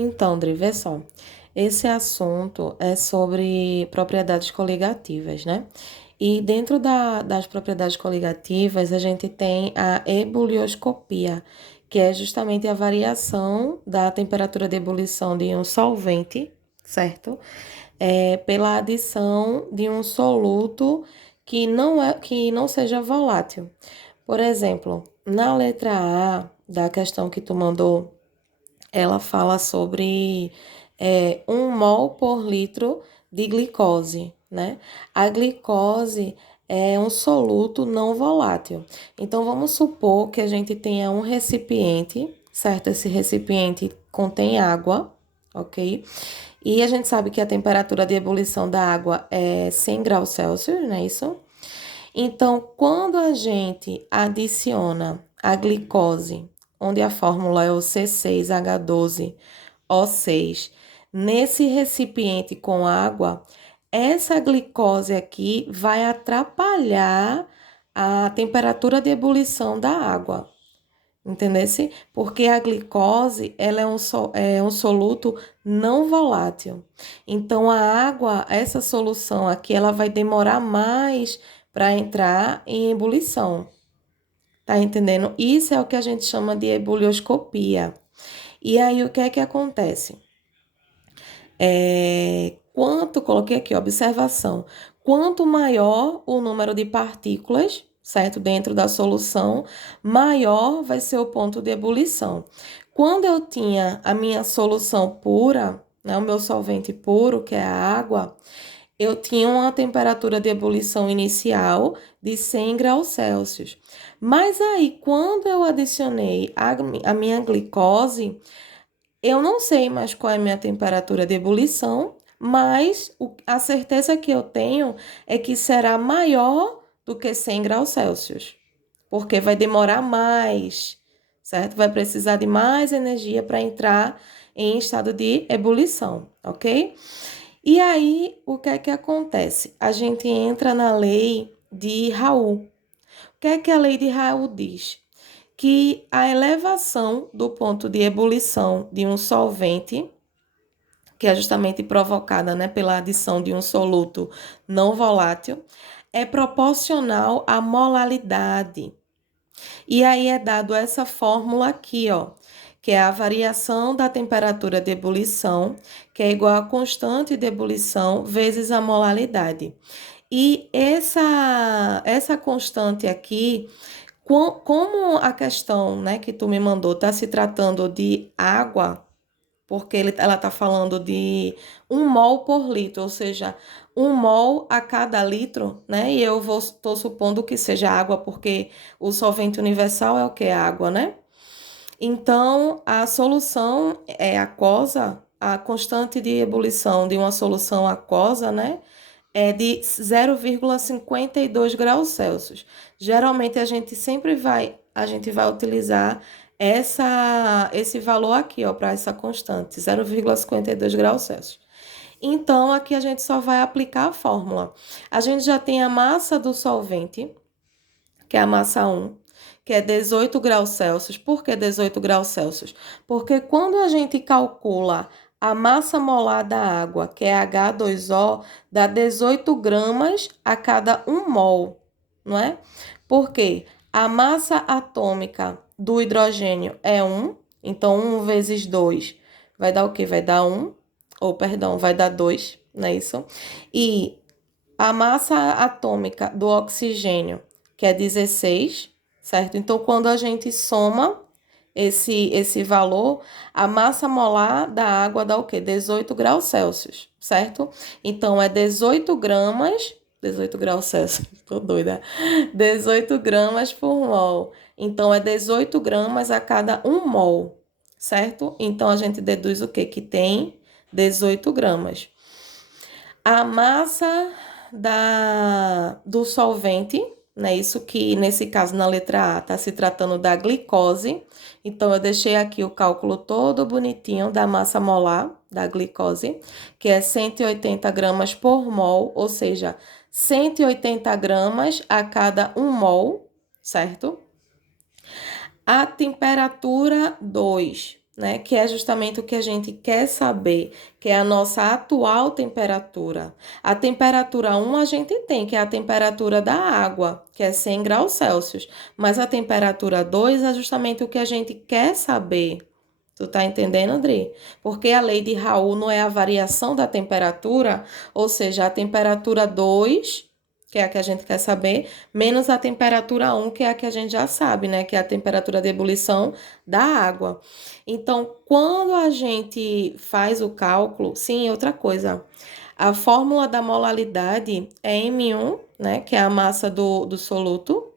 Então, Dri, vê só. Esse assunto é sobre propriedades coligativas, né? E dentro das propriedades coligativas, a gente tem a ebulioscopia, que é justamente a variação da temperatura de ebulição de um solvente, certo? Pela adição de um soluto que não seja volátil. Por exemplo, na letra A da questão que tu mandou, ela fala sobre 1 mol por litro de glicose, né? A glicose é um soluto não volátil. Então, vamos supor que a gente tenha um recipiente, certo? Esse recipiente contém água, ok? E a gente sabe que a temperatura de ebulição da água é 100 graus Celsius, não é isso? Então, quando a gente adiciona a glicose, onde a fórmula é o C6H12O6, nesse recipiente com água, essa glicose aqui vai atrapalhar a temperatura de ebulição da água. Entendesse? Porque a glicose, ela é um soluto não volátil. Então, a água, essa solução aqui, ela vai demorar mais para entrar em ebulição. Tá entendendo? Isso é o que a gente chama de ebulioscopia. E aí, o que é que acontece? Coloquei aqui, observação. Quanto maior o número de partículas, certo? Dentro da solução, maior vai ser o ponto de ebulição. Quando eu tinha a minha solução pura, né, o meu solvente puro, que é a água, eu tinha uma temperatura de ebulição inicial de 100 graus Celsius. Mas aí, quando eu adicionei a minha glicose, eu não sei mais qual é a minha temperatura de ebulição, mas a certeza que eu tenho é que será maior do que 100 graus Celsius, porque vai demorar mais, certo? Vai precisar de mais energia para entrar em estado de ebulição, ok? E aí, o que é que acontece? A gente entra na lei de Raoult. O que é a lei de Raoult diz? Que a elevação do ponto de ebulição de um solvente, que é justamente provocada, né, pela adição de um soluto não volátil, é proporcional à molalidade. E aí é dado essa fórmula aqui, ó, que é a variação da temperatura de ebulição, que é igual à constante de ebulição vezes a molalidade. E essa constante aqui, como a questão, né, que tu me mandou está se tratando de água, porque ela está falando de 1 mol por litro, ou seja, 1 mol a cada litro, né? E eu estou supondo que seja água, porque o solvente universal é o que? Água, né? Então, a solução é aquosa, a constante de ebulição de uma solução aquosa, né? É de 0,52 graus Celsius. Geralmente a gente vai utilizar esse valor aqui, ó, para essa constante, 0,52 graus Celsius. Então, aqui a gente só vai aplicar a fórmula. A gente já tem a massa do solvente, que é a massa 1, que é 18 graus Celsius. Por que 18 graus Celsius? Porque quando a gente calcula a massa molar da água, que é H2O, dá 18 gramas a cada 1 mol, não é? Porque a massa atômica do hidrogênio é 1, então 1 vezes 2 vai dar o quê? Vai dar 1, ou perdão, vai dar 2, não é isso? E a massa atômica do oxigênio, que é 16, certo? Então, quando a gente soma esse valor, a massa molar da água dá o quê? 18 graus Celsius, certo? Então, é 18 gramas, 18 graus Celsius, tô doida, 18 gramas por mol. Então, é 18 gramas a cada 1 mol, certo? Então, a gente deduz o quê? Que tem 18 gramas. A massa do solvente, né? Isso que nesse caso na letra A está se tratando da glicose. Então eu deixei aqui o cálculo todo bonitinho da massa molar da glicose, que é 180 gramas por mol, ou seja, 180 gramas a cada 1 mol, certo? A temperatura 2, né? Que é justamente o que a gente quer saber, que é a nossa atual temperatura. A temperatura 1 a gente tem, que é a temperatura da água, que é 100 graus Celsius. Mas a temperatura 2 é justamente o que a gente quer saber. Tu tá entendendo, André? Porque a lei de Raul não é a variação da temperatura, ou seja, a temperatura 2, que é a que a gente quer saber, menos a temperatura 1, que é a que a gente já sabe, né? Que é a temperatura de ebulição da água. Então, quando a gente faz o cálculo, sim, outra coisa. A fórmula da molaridade é M1, né? Que é a massa do soluto,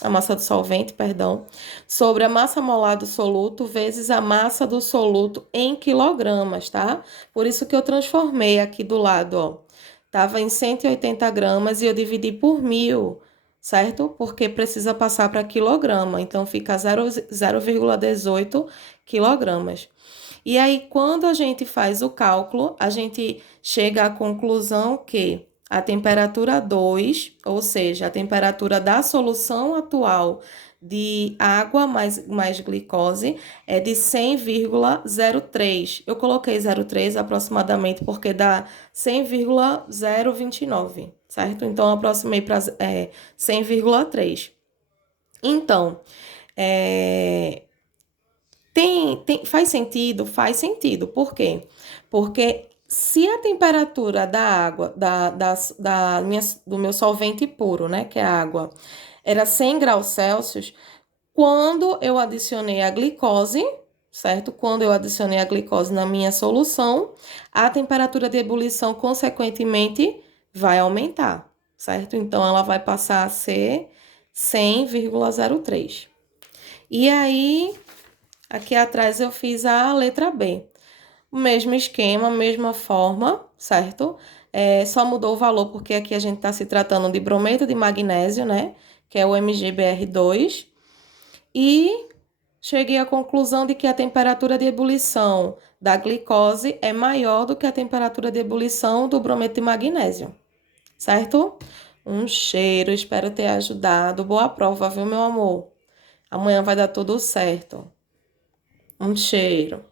a massa do solvente, perdão, sobre a massa molar do soluto vezes a massa do soluto em quilogramas, tá? Por isso que eu transformei aqui do lado, ó. Tava em 180 gramas e eu dividi por 1.000, certo? Porque precisa passar para quilograma, então fica 0,18 quilogramas. E aí, quando a gente faz o cálculo, a gente chega à conclusão que a temperatura 2, ou seja, a temperatura da solução atual de água mais glicose, é de 100,03. Eu coloquei 0,3 aproximadamente porque dá 100,029, certo? Então, eu aproximei para 100,3. Então, é, faz sentido? Faz sentido. Por quê? Porque se a temperatura da água, do meu solvente puro, né, que é a água, era 100 graus Celsius, quando eu adicionei a glicose, certo? Quando eu adicionei a glicose na minha solução, a temperatura de ebulição, consequentemente, vai aumentar, certo? Então, ela vai passar a ser 100,03. E aí, aqui atrás eu fiz a letra B. O mesmo esquema, mesma forma, certo? Só mudou o valor porque aqui a gente está se tratando de brometo de magnésio, né? Que é o MgBr2. E cheguei à conclusão de que a temperatura de ebulição da glicose é maior do que a temperatura de ebulição do brometo de magnésio, certo? Um cheiro, espero ter ajudado. Boa prova, viu, meu amor? Amanhã vai dar tudo certo. Um cheiro.